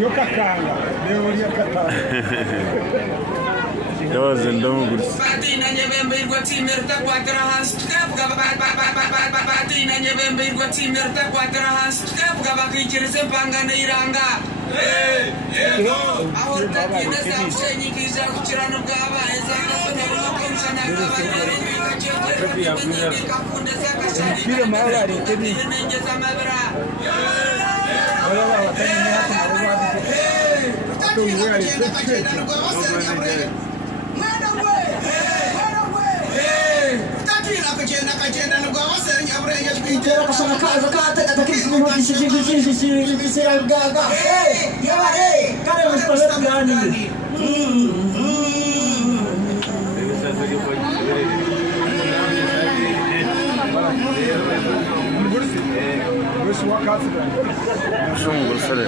Yokakanga, leo yakatanga. Yo zindamo gutse. Patina nyebembe irwa timerta kwatara has tukavuga patina nyebembe irwa timerta kwatara has tukavuga bakikirize mpangane iranga. No. Aho tatina zamshenyikija kuchirana bwabaye zakasona rukomshana bwabaye bikacyo kakunde zakashari. Fire mawari tebi. Nengeza mabra. Wala watani hata marwadi. Atu wewe tete. Itera kasana kaza kata atakisi ni hoti sisi gaga. Yawa kare mspaleta gani? Burası wakası da. Şun bulsa da